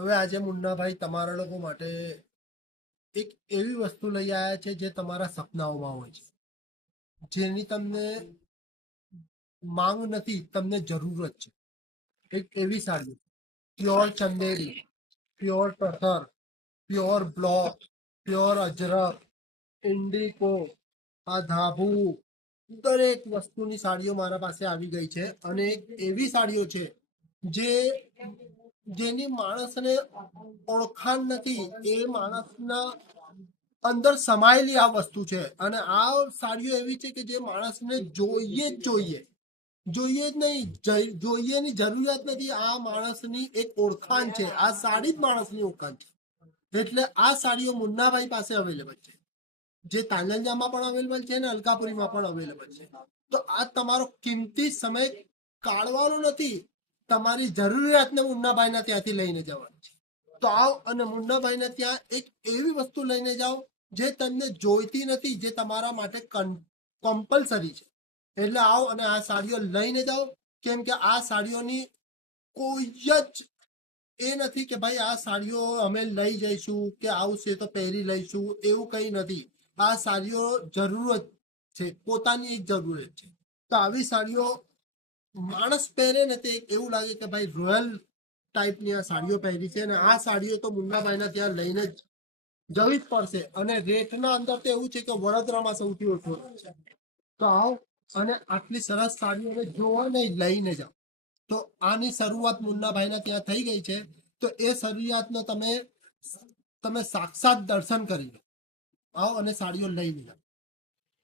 હવે આજે મુન્નાભાઈ તમારા લોકો માટે એક એવી વસ્તુ લઈ આવ્યા છે જે તમારા સપનાઓમાં હોય છે, જેની તમને માંગ નથી, તમને જરૂરત છે. એક એવી sari, pure Chanderi, pure tussar, pure block, pure Ajrakh, indigo, આ ધાબુ, દરેક વસ્તુની સાડીઓ મારા પાસે આવી ગઈ છે. અને એક એવી સાડીઓ છે જે જેની માણસને ઓળખાણ નથી, એ માણસના અંદર સમાયેલી આ વસ્તુ છે. અને આ સાડીઓ એવી છે કે જે માણસને જોઈએ જ જોઈએ, જોઈએ જ નહીં, જોઈએની જરૂરિયાત નથી. આ માણસની એક ઓળખાણ છે, આ સાડી જ માણસની ઓળખાણ છે. એટલે આ સાડીઓ મુન્નાભાઈ પાસે અવેલેબલ છે, જે તાંજંજામાં પણ અવેલેબલ છે અને અલકાપુરીમાં પણ અવેલેબલ છે. તો આ તમારો કિંમતી સમય કાઢવાનો નથી, તમારી જરૂરિયાતને મુન્નાભાઈના ત્યાંથી લઈને જવાની છે. તો આવ અને મુન્નાભાઈને ત્યાં એક એવી વસ્તુ લઈને જાઓ જે તમને જોઈતી નથી, જે તમારા માટે કમ્પલસરી છે. એટલે આવો અને આ સાડીઓ લઈને જાઓ, કેમ કે આ સાડીઓની કોઈ જ એ નથી કે ભાઈ આ સાડીઓ અમે લઈ જઈશું કે આવશે તો પહેરી લઈશું, એવું કંઈ નથી. આ સાડીઓ જરૂરત છે, પોતાની એક જરૂરત છે. તો આવી સાડીઓ માણસ પહેરે ને તે એવું લાગે કે ભાઈ રોયલ ટાઈપની આ સાડીઓ પહેરી છે. અને આ સાડીઓ તો મુન્નાભાઈના ત્યાં લઈને જ જવી જ પડશે. અને રેટના અંદર તો એવું છે કે વડોદરામાં સૌથી ઓછો છે. તો આવો અને આટલી સરસ સાડીઓને જોવા નહીં, લઈને જાઓ. તો આની શરૂઆત મુન્નાભાઈના ત્યાં થઈ ગઈ છે. તો એ શરૂઆતનો તમે સાક્ષાત દર્શન કરી લો. આવો અને સાડીઓ લઈને જાઓ.